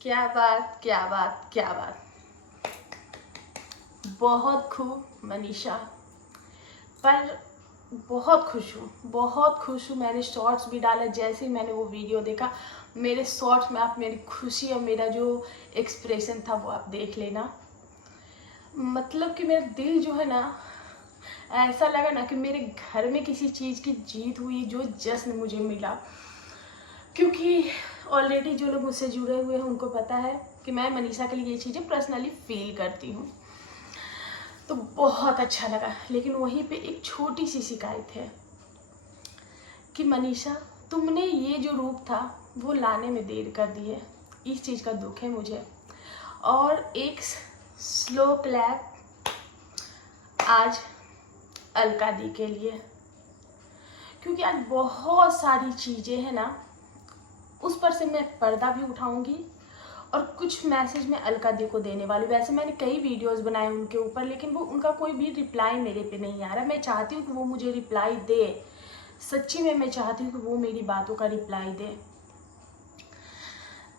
क्या बात क्या बात क्या बात। बहुत खूब मनीषा। पर बहुत खुश हूँ। मैंने शॉर्ट्स भी डाला। जैसे ही मैंने वो वीडियो देखा, मेरे शॉर्ट्स में आप मेरी खुशी और मेरा जो एक्सप्रेशन था वो आप देख लेना। मतलब कि मेरा दिल जो है ना, ऐसा लगा ना कि मेरे घर में किसी चीज़ की जीत हुई, जो जश्न मुझे मिला। क्योंकि ऑलरेडी जो लोग मुझसे जुड़े हुए हैं उनको पता है कि मैं मनीषा के लिए ये चीज़ें पर्सनली फील करती हूँ। तो बहुत अच्छा लगा। लेकिन वहीं पे एक छोटी सी शिकायत है कि मनीषा, तुमने ये जो रूप था वो लाने में देर कर दी है। इस चीज़ का दुख है मुझे। और एक स्लो क्लैप आज अलका दी के लिए, क्योंकि आज बहुत सारी चीज़ें हैं ना, उस पर से मैं पर्दा भी उठाऊंगी और कुछ मैसेज मैं अलका दी को देने वाली। वैसे मैंने कई वीडियोस बनाए उनके ऊपर, लेकिन वो उनका कोई भी रिप्लाई मेरे पे नहीं आ रहा। मैं चाहती हूँ कि वो मुझे रिप्लाई दे। सच्ची में मैं चाहती हूँ कि वो मेरी बातों का रिप्लाई दे।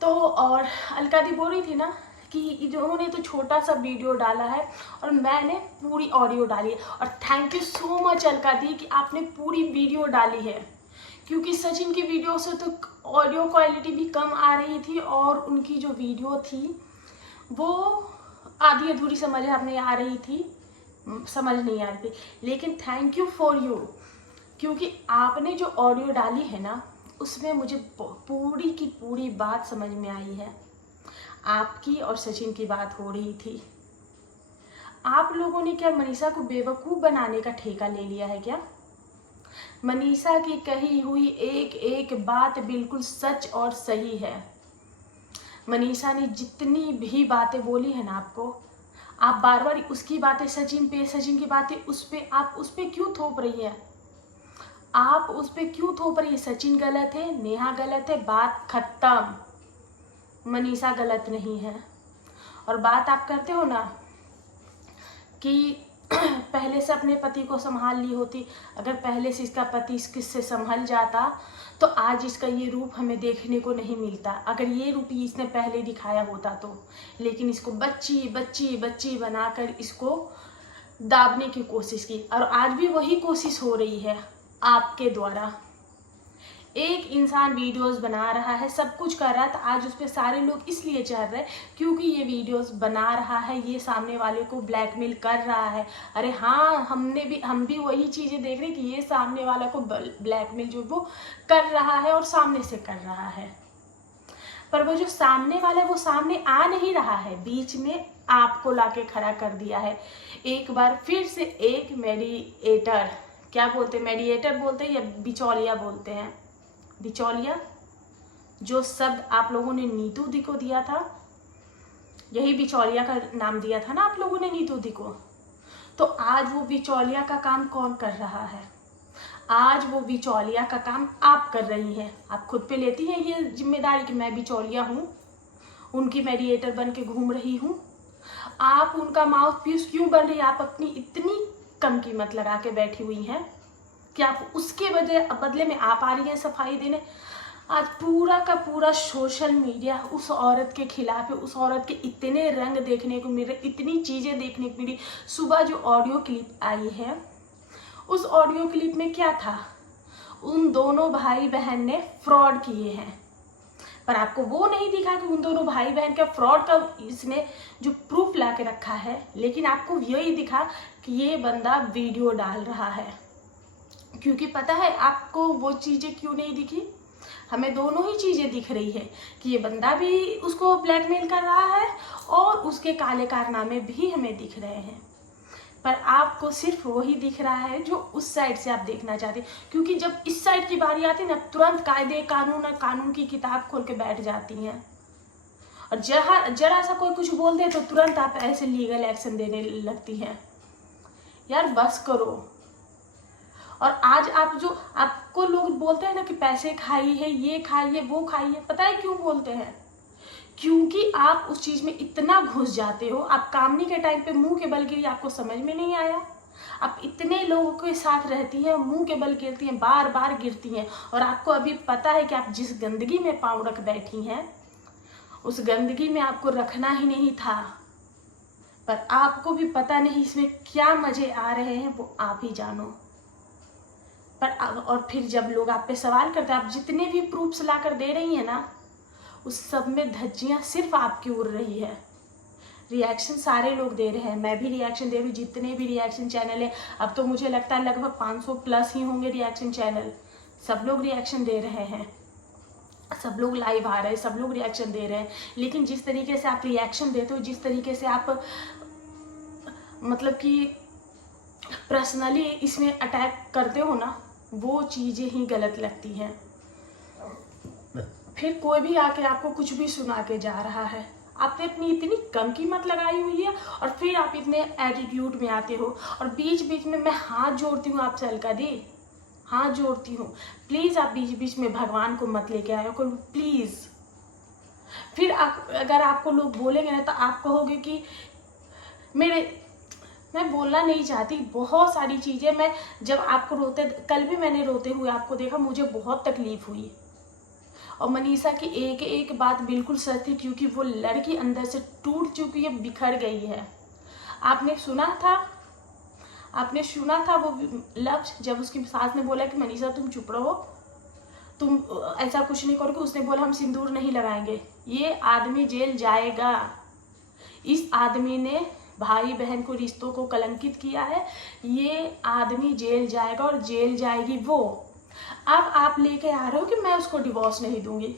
तो और अलका दी बोल रही थी ना कि इन्होंने तो छोटा सा वीडियो डाला है और मैंने पूरी ऑडियो डाली है। और thank you so much Alka दी कि आपने पूरी वीडियो डाली है, क्योंकि सचिन की वीडियो से तो ऑडियो क्वालिटी भी कम आ रही थी और उनकी जो वीडियो थी वो आधी अधूरी समझ में आ रही थी, समझ नहीं आ रही थी। लेकिन थैंक यू फॉर यू, क्योंकि आपने जो ऑडियो डाली है ना, उसमें मुझे पूरी की पूरी बात समझ में आई है। आपकी और सचिन की बात हो रही थी। आप लोगों ने क्या मनीषा को बेवकूफ़ बनाने का ठेका ले लिया है क्या? मनीषा की कही हुई एक एक बात बिल्कुल सच और सही है। मनीषा ने जितनी भी बातें बोली है ना आपको, आप बार बार उसकी बातें सचिन पे, सचिन की बातें उस पे, आप उस पे क्यों थोप रही है? आप उस पे क्यों थोप रही है? सचिन गलत है, नेहा गलत है, बात खत्म। मनीषा गलत नहीं है। और बात आप करते हो ना कि पहले से अपने पति को संभाल ली होती, अगर पहले से इसका पति किससे संभल जाता तो आज इसका ये रूप हमें देखने को नहीं मिलता। अगर ये रूप इसने पहले दिखाया होता तो। लेकिन इसको बच्ची बच्ची बच्ची बनाकर इसको दाबने की कोशिश की, और आज भी वही कोशिश हो रही है आपके द्वारा। एक इंसान वीडियोस बना रहा है, सब कुछ कर रहा है, तो आज उस पर सारे लोग इसलिए चढ़ रहे हैं क्योंकि ये वीडियोस बना रहा है, ये सामने वाले को ब्लैकमेल कर रहा है। अरे हाँ, हम भी वही चीज़ें देख रहे हैं कि ये सामने वाला को ब्लैकमेल जो वो कर रहा है और सामने से कर रहा है। पर वो जो सामने वाला है वो सामने आ नहीं रहा है, बीच में आपको लाके खड़ा कर दिया है। एक बार फिर से एक मेडिएटर, क्या बोलते हैं, मेडिएटर बोलते हैं या बिचौलिया बोलते हैं? बिचौलिया, जो शब्द आप लोगों ने नीतू दी को दिया था, यही बिचौलिया का नाम दिया था ना आप लोगों ने नीतू दी को। तो आज वो बिचौलिया का काम कौन कर रहा है? आज वो बिचौलिया का काम आप कर रही हैं। आप खुद पे लेती हैं ये जिम्मेदारी कि मैं बिचौलिया हूँ, उनकी मेडिएटर बन के घूम रही हूँ। आप उनका माउथ पीस क्यों बन रही है? आप अपनी इतनी कम कीमत लगा के बैठी हुई हैं कि आप उसके बदले में आप आ रही हैं सफाई देने। आज पूरा का पूरा सोशल मीडिया उस औरत के खिलाफ है। उस औरत के इतने रंग देखने को मिल रहे, इतनी चीज़ें देखने को मिली। सुबह जो ऑडियो क्लिप आई है, उस ऑडियो क्लिप में क्या था? उन दोनों भाई बहन ने फ्रॉड किए हैं, पर आपको वो नहीं दिखा कि उन दोनों भाई बहन का फ्रॉड का इसने जो प्रूफ ला के रखा है। लेकिन आपको यही दिखा कि ये बंदा वीडियो डाल रहा है। क्योंकि पता है आपको वो चीज़ें क्यों नहीं दिखी? हमें दोनों ही चीज़ें दिख रही है कि ये बंदा भी उसको ब्लैकमेल कर रहा है और उसके काले कारनामे भी हमें दिख रहे हैं। पर आपको सिर्फ वही दिख रहा है जो उस साइड से आप देखना चाहते हैं। क्योंकि जब इस साइड की बारी आती है ना, तुरंत कायदे कानून और कानून की किताब खोल के बैठ जाती हैं। और जरा सा कोई कुछ बोल दे तो तुरंत आप ऐसे लीगल एक्शन देने लगती हैं। यार बस करो। और आज आप जो आपको लोग बोलते हैं ना कि पैसे खाई है, ये खाइए वो खाइए, पता है क्यों बोलते हैं? क्योंकि आप उस चीज में इतना घुस जाते हो। आप कामनी के टाइम पे मुंह के बल गिरी, आपको समझ में नहीं आया? आप इतने लोगों के साथ रहती हैं, मुंह के बल गिरती हैं, बार बार गिरती हैं, और आपको अभी पता है कि आप जिस गंदगी में पाँव रख बैठी हैं उस गंदगी में आपको रखना ही नहीं था, पर आपको भी पता नहीं इसमें क्या मजे आ रहे हैं, वो आप ही जानो। और फिर जब लोग आप पे सवाल करते हैं, आप जितने भी प्रूफ्स ला कर दे रही हैं ना, उस सब में धज्जियां सिर्फ आपकी उड़ रही है। रिएक्शन सारे लोग दे रहे हैं, मैं भी रिएक्शन दे रही हूँ, जितने भी रिएक्शन चैनल है, अब तो मुझे लगता है लगभग 500 प्लस ही होंगे रिएक्शन चैनल, सब लोग रिएक्शन दे रहे हैं, सब लोग लाइव आ रहे हैं, सब लोग रिएक्शन दे रहे हैं। लेकिन जिस तरीके से आप रिएक्शन देते हो, जिस तरीके से आप मतलब कि पर्सनली इसमें अटैक करते हो ना, वो चीज़ें ही गलत लगती हैं। फिर कोई भी आके आपको कुछ भी सुना के जा रहा है, आपने अपनी इतनी कम कीमत लगाई हुई है और फिर आप इतने एटीट्यूड में आते हो। और बीच बीच में मैं हाथ जोड़ती हूँ आपसे अलका दी, हाथ जोड़ती हूँ, प्लीज़ आप बीच बीच में भगवान को मत लेके आए हो प्लीज़। फिर अगर आपको लोग बोलेंगे ना, तो आप कहोगे कि मैं बोलना नहीं चाहती, बहुत सारी चीज़ें, मैं जब आपको कल भी मैंने रोते हुए आपको देखा, मुझे बहुत तकलीफ हुई। और मनीषा की एक एक बात बिल्कुल सच थी, क्योंकि वो लड़की अंदर से टूट चुकी है, बिखर गई है। आपने सुना था वो लफ्ज, जब उसकी सास ने बोला कि मनीषा तुम चुप रहो, तुम ऐसा कुछ नहीं करोगे, उसने बोला हम सिंदूर नहीं लगाएंगे। ये आदमी जेल जाएगा, इस आदमी ने भाई बहन को, रिश्तों को कलंकित किया है, ये आदमी जेल जाएगा और जेल जाएगी वो। अब आप लेके आ रहे हो कि मैं उसको डिवोर्स नहीं दूंगी,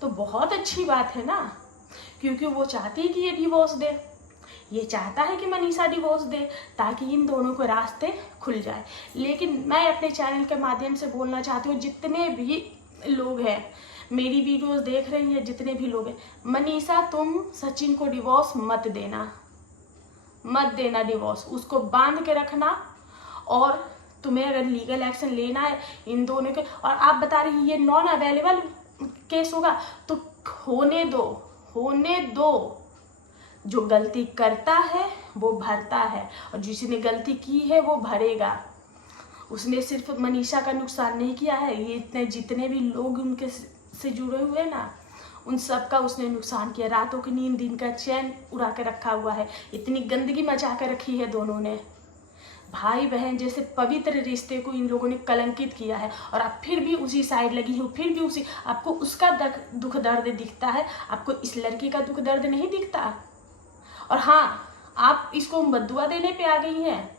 तो बहुत अच्छी बात है ना, क्योंकि वो चाहती है कि ये डिवोर्स दे, ये चाहता है कि मनीषा डिवोर्स दे, ताकि इन दोनों को रास्ते खुल जाए। लेकिन मैं अपने चैनल के माध्यम से बोलना चाहती हूँ, जितने भी लोग हैं मेरी वीडियोस देख रहे हैं, जितने भी लोग हैं, मनीषा तुम सचिन को डिवोर्स मत देना डिवोर्स, उसको बांध के रखना। और तुम्हें अगर लीगल एक्शन लेना है इन दोनों के, और आप बता रही ये नॉन अवेलेबल केस होगा, तो होने दो। जो गलती करता है वो भरता है, और जिसने गलती की है वो भरेगा। उसने सिर्फ मनीषा का नुकसान नहीं किया है, ये इतने जितने भी लोग उनके से जुड़े हुए हैं ना, उन सब का उसने नुकसान किया। रातों की नींद, दिन का चैन उड़ा के रखा हुआ है, इतनी गंदगी मचा कर रखी है दोनों ने। भाई बहन जैसे पवित्र रिश्ते को इन लोगों ने कलंकित किया है, और आप फिर भी उसी साइड लगी हो, फिर भी आपको उसका दुख दर्द दिखता है, आपको इस लड़की का दुख दर्द नहीं दिखता। और हाँ, आप इसको बद्दुआ देने पे आ गई हैं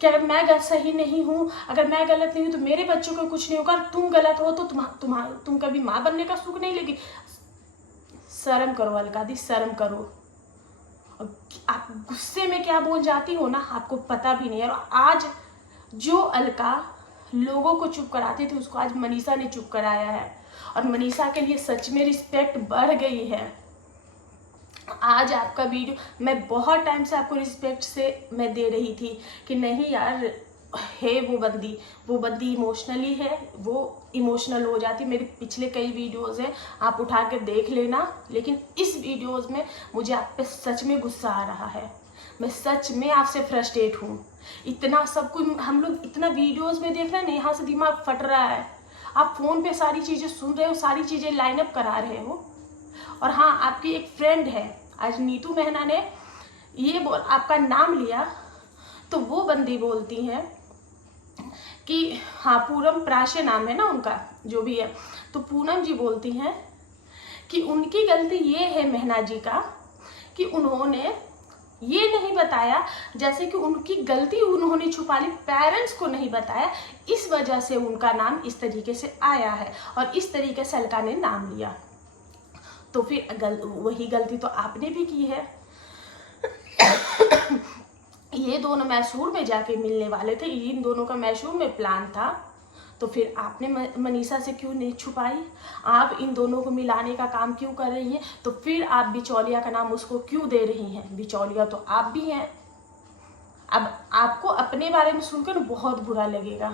कि अगर मैं सही नहीं हूँ, अगर मैं गलत नहीं हूँ तो मेरे बच्चों को कुछ नहीं होगा, तुम गलत हो तो तुम कभी माँ बनने का सुख नहीं लेगी। शर्म करो अलका दी, शर्म करो। आप गुस्से में क्या बोल जाती हो ना, आपको पता भी नहीं है। और आज जो अलका लोगों को चुप कराती थी, उसको आज मनीषा ने चुप कराया है, और मनीषा के लिए सच में रिस्पेक्ट बढ़ गई है। आज आपका वीडियो, मैं बहुत टाइम से आपको रिस्पेक्ट से मैं दे रही थी कि नहीं यार है वो बंदी इमोशनली है, वो इमोशनल हो जाती। मेरे पिछले कई वीडियोस हैं, आप उठा कर देख लेना। लेकिन इस वीडियोस में मुझे आप पे सच में गुस्सा आ रहा है, मैं सच में आपसे फ्रस्ट्रेट हूँ। इतना सब कुछ हम लोग इतना वीडियोस में देख रहे हैं ना, यहाँ से दिमाग फट रहा है। आप फ़ोन पे सारी चीज़ें सुन रहे हो, सारी चीज़ें लाइनअप करा रहे हो। और हाँ, आपकी एक फ्रेंड है, आज नीतू मेहना ने आपका नाम लिया, तो वो बंदी बोलती हैं कि हाँ, पूनम प्राश्य नाम है ना उनका, जो भी है, तो पूनम जी बोलती हैं कि उनकी गलती ये है मेहना जी का कि उन्होंने ये नहीं बताया, जैसे कि उनकी गलती उन्होंने छुपा ली, पेरेंट्स को नहीं बताया, इस वजह से उनका नाम इस तरीके से आया है, और इस तरीके से अलका ने नाम लिया। तो फिर वही गलती तो आपने भी की है। ये दोनों मैसूर में जाके मिलने वाले थे, इन दोनों का मैसूर में प्लान था, तो फिर आपने मनीषा से क्यों नहीं छुपाई? आप इन दोनों को मिलाने का काम क्यों कर रही हैं? तो फिर आप बिचौलिया का नाम उसको क्यों दे रही हैं? बिचौलिया तो आप भी हैं। अब आपको अपने बारे में सुनकर बहुत बुरा लगेगा,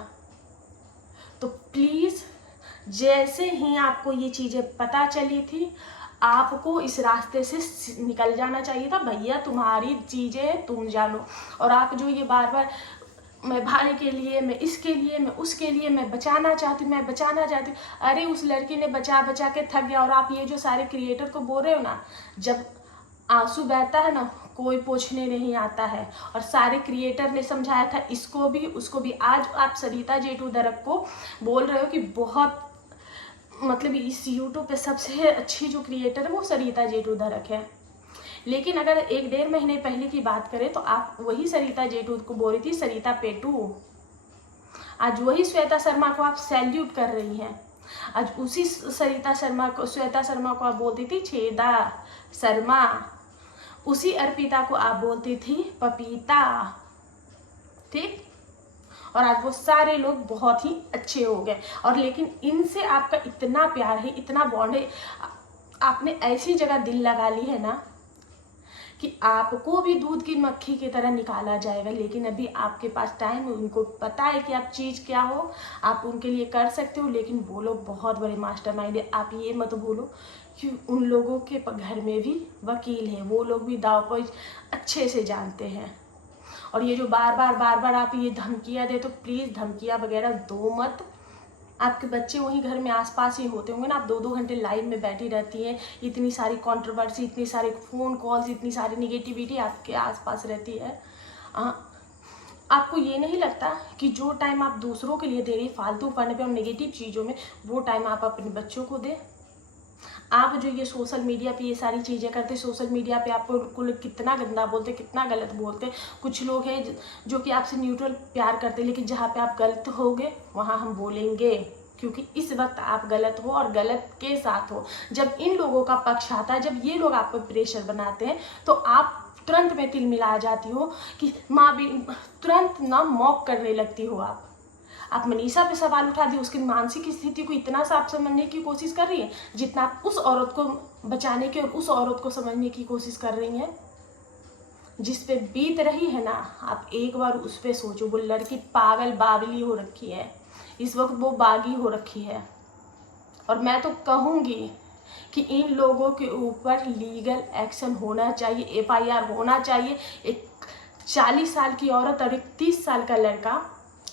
तो प्लीज़ जैसे ही आपको ये चीज़ें पता चली थी, आपको इस रास्ते से निकल जाना चाहिए था। भैया तुम्हारी चीज़ें तुम जानो। और आप जो ये बार बार मैं भाई के लिए, मैं इसके लिए, मैं उसके लिए, मैं बचाना चाहती हूँ, मैं बचाना चाहती हूँ। अरे उस लड़की ने बचा बचा के थक गया। और आप ये जो सारे क्रिएटर को बोल रहे हो ना, जब आंसू बहता है ना, कोई पूछने नहीं आता है। और सारे क्रिएटर ने समझाया था, इसको भी उसको भी। आज आप सरिता जेठू दरक को बोल रहे हो कि बहुत, मतलब इस यूट्यूब पे सबसे अच्छी जो क्रिएटर है वो सरिता जेठू दरक है। लेकिन अगर 1-1.5 महीने पहले की बात करें तो आप वही सरिता जेठू को बोल रही थी सरिता पेटू। आज वही श्वेता शर्मा को आप सैल्यूट कर रही हैं। आज उसी श्वेता शर्मा को आप बोलती थी छेदा शर्मा। उसी अर्पिता को आप बोलती थी पपीता। ठीक। और आज वो सारे लोग बहुत ही अच्छे हो गए। और लेकिन इनसे आपका इतना प्यार है, इतना बॉन्ड है, आपने ऐसी जगह दिल लगा ली है ना कि आपको भी दूध की मक्खी की तरह निकाला जाएगा। लेकिन अभी आपके पास टाइम है, उनको पता है कि आप चीज़ क्या हो, आप उनके लिए कर सकते हो। लेकिन वो लोग बहुत बड़े मास्टरमाइंड है। आप ये मत भूलो कि उन लोगों के घर में भी वकील है, वो लोग भी दावपेच अच्छे से जानते हैं। और ये जो बार बार आप ये धमकियाँ दे, तो प्लीज़ धमकियाँ वगैरह दो मत। आपके बच्चे वहीं घर में आसपास ही होते होंगे ना, आप 2-2 घंटे लाइव में बैठी रहती हैं, इतनी सारी कंट्रोवर्सी, इतनी सारे फ़ोन कॉल्स, इतनी सारी निगेटिविटी आपके आसपास रहती है। आपको ये नहीं लगता कि जो टाइम आप दूसरों के लिए दे रही फालतू फन पे और नेगेटिव चीज़ों में, वो टाइम आप अपने बच्चों को दें? आप जो ये सोशल मीडिया पे ये सारी चीज़ें करते, सोशल मीडिया पे आपको लोग कितना गंदा बोलते, कितना गलत बोलते। कुछ लोग हैं जो कि आपसे न्यूट्रल प्यार करते, लेकिन जहाँ पे आप गलत होगे वहाँ हम बोलेंगे, क्योंकि इस वक्त आप गलत हो और गलत के साथ हो। जब इन लोगों का पक्ष आता है, जब ये लोग आप पर प्रेशर बनाते हैं, तो आप तुरंत में तिल मिला जाती हो कि माँ भी तुरंत ना मॉक करने लगती हो। आप मनीषा पे सवाल उठा दिए, उसकी मानसिक स्थिति को इतना साफ समझने की कोशिश कर रही है जितना आप उस औरत को बचाने की और उस औरत को समझने की कोशिश कर रही हैं। जिस पे बीत रही है ना, आप एक बार उस पे सोचो। वो लड़की पागल बावली हो रखी है, इस वक्त वो बागी हो रखी है। और मैं तो कहूँगी कि इन लोगों के ऊपर लीगल एक्शन होना चाहिए, FIR होना चाहिए। एक 40 साल की औरत और एक 30 साल का लड़का,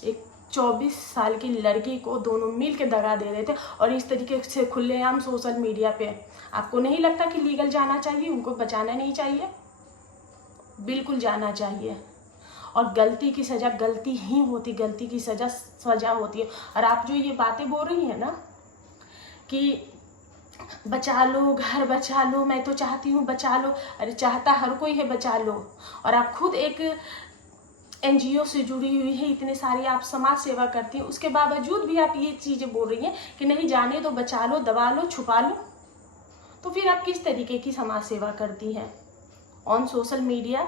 एक 24 साल की लड़की को दोनों मिल के दगा दे रहे थे, और इस तरीके से खुलेआम सोशल मीडिया पे। आपको नहीं लगता कि लीगल जाना चाहिए, उनको बचाना नहीं चाहिए? बिल्कुल जाना चाहिए। और गलती की सज़ा गलती ही होती, गलती की सज़ा सज़ा होती है। और आप जो ये बातें बोल रही हैं ना कि बचा लो, घर बचा लो, मैं तो चाहती हूँ बचा लो। अरे चाहता हर कोई है बचा लो। और आप खुद एक NGO से जुड़ी हुई है, इतने सारी आप समाज सेवा करती हैं, उसके बावजूद भी आप ये चीज़ें बोल रही हैं कि नहीं जाने दो, बचा लो, दबा लो, छुपा लो। तो फिर आप किस तरीके की समाज सेवा करती हैं ऑन सोशल मीडिया?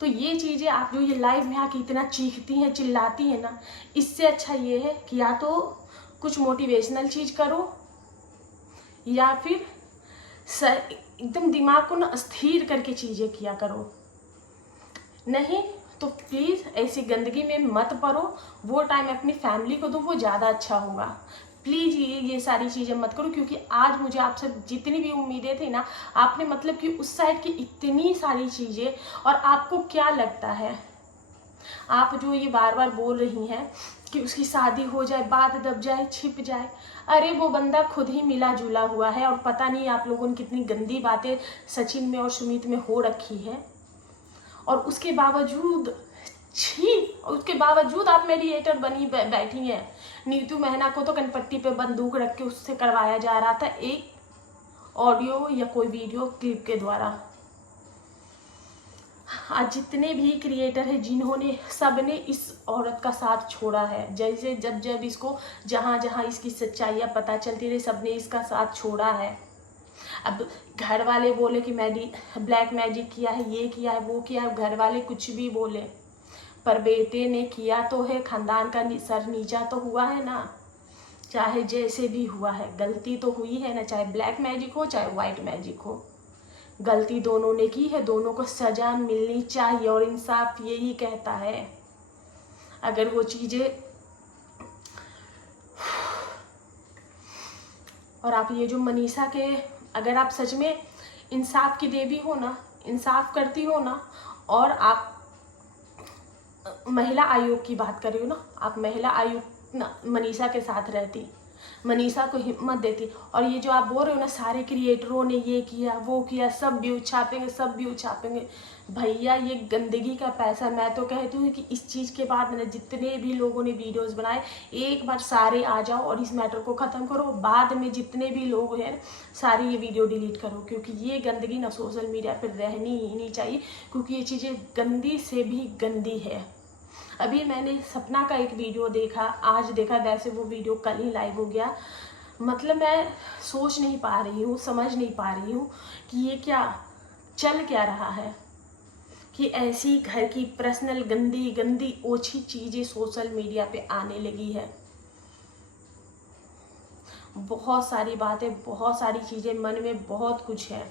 तो ये चीज़ें आप जो ये लाइव में आके इतना चीखती हैं, चिल्लाती हैं ना, इससे अच्छा ये है कि या तो कुछ मोटिवेशनल चीज़ करो, या फिर एकदम दिमाग को ना स्थिर करके चीज़ें किया करो। नहीं तो प्लीज़ ऐसी गंदगी में मत पड़ो। वो टाइम अपनी फैमिली को दो, वो ज़्यादा अच्छा होगा। प्लीज़ ये सारी चीज़ें मत करो, क्योंकि आज मुझे आपसे जितनी भी उम्मीदें थी ना, आपने मतलब कि उस साइड की इतनी सारी चीज़ें। और आपको क्या लगता है, आप जो ये बार बार बोल रही हैं कि उसकी शादी हो जाए, बात दब जाए, छिप जाए। अरे वो बंदा खुद ही मिला जुला हुआ है, और पता नहीं आप लोगों ने कितनी गंदी बातें सचिन में और सुमित में हो रखी है। और उसके बावजूद उसके बावजूद आप मेडिएटर बनी बैठी हैं। नीतू महना को तो कनपट्टी पे बंदूक रख के उससे करवाया जा रहा था एक ऑडियो या कोई वीडियो क्लिप के द्वारा। आज जितने भी क्रिएटर हैं, जिन्होंने सबने इस औरत का साथ छोड़ा है, जैसे जब जब इसको जहाँ जहाँ इसकी सच्चाइयाँ पता चलती रही, सबने इसका साथ छोड़ा है। अब घर वाले बोले कि ब्लैक मैजिक किया है, ये किया है, वो किया है, घर वाले कुछ भी बोले, पर बेटे ने किया तो है, खानदान का सर नीचा तो हुआ है ना। चाहे जैसे भी हुआ है, गलती तो हुई है ना, चाहे ब्लैक मैजिक हो चाहे वाइट मैजिक हो, गलती दोनों ने की है, दोनों को सजा मिलनी चाहिए। और इंसाफ यही कहता है। अगर वो चीज़ें, और आप ये जो मनीषा के, अगर आप सच में इंसाफ की देवी हो ना, इंसाफ करती हो ना, और आप महिला आयोग की बात कर रही हूँ ना, आप महिला आयोग ना मनीषा के साथ रहती, मनीषा को हिम्मत देती। और ये जो आप बोल रहे हो ना सारे क्रिएटरों ने ये किया वो किया, सब व्यूज छापेंगे, सब व्यूज छापेंगे, भैया ये गंदगी का पैसा। मैं तो कहती हूँ कि इस चीज़ के बाद मैंने जितने भी लोगों ने वीडियोस बनाए, एक बार सारे आ जाओ और इस मैटर को ख़त्म करो। बाद में जितने भी लोग हैं सारे ये वीडियो डिलीट करो, क्योंकि ये गंदगी ना सोशल मीडिया पर रहनी ही नहीं चाहिए, क्योंकि ये चीज़ें गंदी से भी गंदी है। अभी मैंने सपना का एक वीडियो देखा, आज देखा, वैसे वो वीडियो कल ही लाइव हो गया। मतलब मैं सोच नहीं पा रही हूँ, समझ नहीं पा रही हूँ कि ये क्या चल क्या रहा है, कि ऐसी घर की पर्सनल गंदी गंदी ओछी चीज़ें सोशल मीडिया पे आने लगी है। बहुत सारी बातें, बहुत सारी चीज़ें, मन में बहुत कुछ है।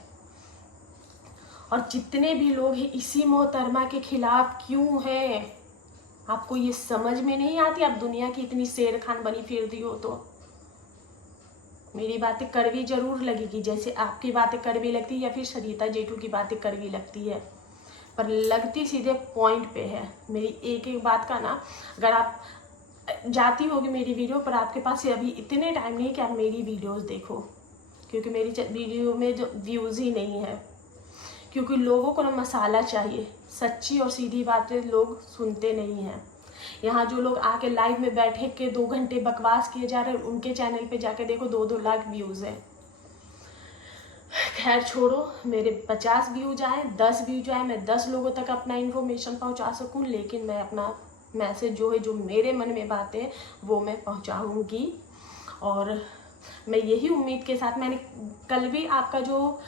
और जितने भी लोग हैं इसी मोहतरमा के खिलाफ क्यों हैं, आपको ये समझ में नहीं आती? आप दुनिया की इतनी शेर खान बनी फिरती हो तो मेरी बातें कड़वी जरूर लगेगी, जैसे आपकी बातें कड़वी लगती है या फिर सरिता जेठू की बातें कड़वी लगती है, पर लगती सीधे पॉइंट पे है। मेरी एक एक बात का ना, अगर आप जाती होगी मेरी वीडियो पर, आपके पास अभी इतने टाइम नहीं कि आप मेरी वीडियोस देखो, क्योंकि मेरी वीडियो में जो व्यूज़ ही नहीं है, क्योंकि लोगों को ना मसाला चाहिए, सच्ची और सीधी बातें लोग सुनते नहीं हैं। यहाँ जो लोग आके लाइव में बैठे के 2 घंटे बकवास किए जा रहे हैं, उनके चैनल पे जाके देखो 2-2 लाख व्यूज़ हैं। खैर छोड़ो, मेरे 50 व्यूज आए, 10 व्यूज आए, मैं 10 लोगों तक अपना इन्फॉर्मेशन पहुँचा सकूँ, लेकिन मैं अपना मैसेज जो है, जो मेरे मन में बातें वो मैं पहुँचाऊँगी। और मैं यही उम्मीद के साथ, मैंने कल भी आपका जो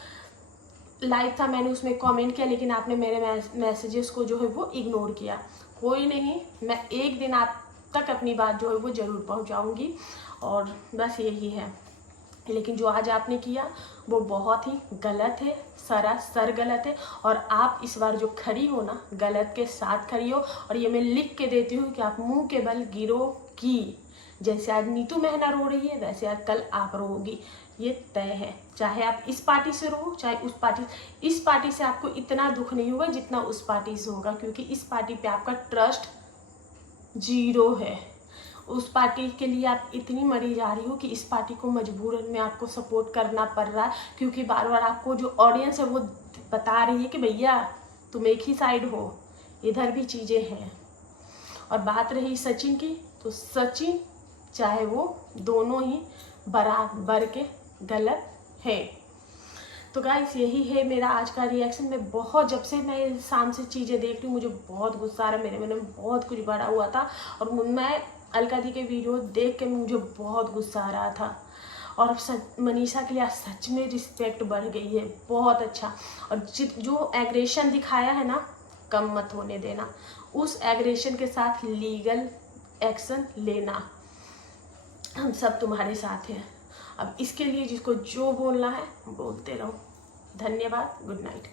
लाइव था मैंने उसमें कमेंट किया, लेकिन आपने मेरे मैसेजेस को जो है वो इग्नोर किया। कोई नहीं, मैं एक दिन आप तक अपनी बात जो है वो ज़रूर पहुंचाऊंगी, और बस यही है। लेकिन जो आज आपने किया वो बहुत ही गलत है, सरासर गलत है। और आप इस बार जो खड़ी हो ना, गलत के साथ खड़ी हो। और ये मैं लिख के देती हूँ कि आप मुंह के बल गिरोगी। जैसे आज नीतू मेहना रो रही है, वैसे आज कल आप रोगी, ये तय है। चाहे आप इस पार्टी से रो, चाहे उस पार्टी। इस पार्टी से आपको इतना दुख नहीं होगा जितना उस पार्टी से होगा, क्योंकि इस पार्टी पे आपका ट्रस्ट 0 है। उस पार्टी के लिए आप इतनी मरी जा रही हो कि इस पार्टी को मजबूरन में आपको सपोर्ट करना पड़ रहा है, क्योंकि बार बार आपको जो ऑडियंस है वो बता रही है कि भैया तुम एक ही साइड हो, इधर भी चीज़ें हैं। और बात रही सचिन की, तो सचिन चाहे वो दोनों ही बराबर के गलत है। तो गाइस यही है मेरा आज का रिएक्शन। मैं बहुत, जब से मैं शाम से चीज़ें देख रही हूँ, मुझे बहुत गुस्सा आ रहा है, मेरे मन में बहुत कुछ भरा हुआ था। और मैं अलका दी के वीडियो देख के मुझे बहुत गुस्सा आ रहा था। और मनीषा के लिए आज सच में रिस्पेक्ट बढ़ गई है, बहुत अच्छा। और जो एग्रेशन दिखाया है ना, कम मत होने देना, उस एग्रेशन के साथ लीगल एक्शन लेना। हम सब तुम्हारे साथ हैं। अब इसके लिए जिसको जो बोलना है बोलते रहो। धन्यवाद, गुड नाइट।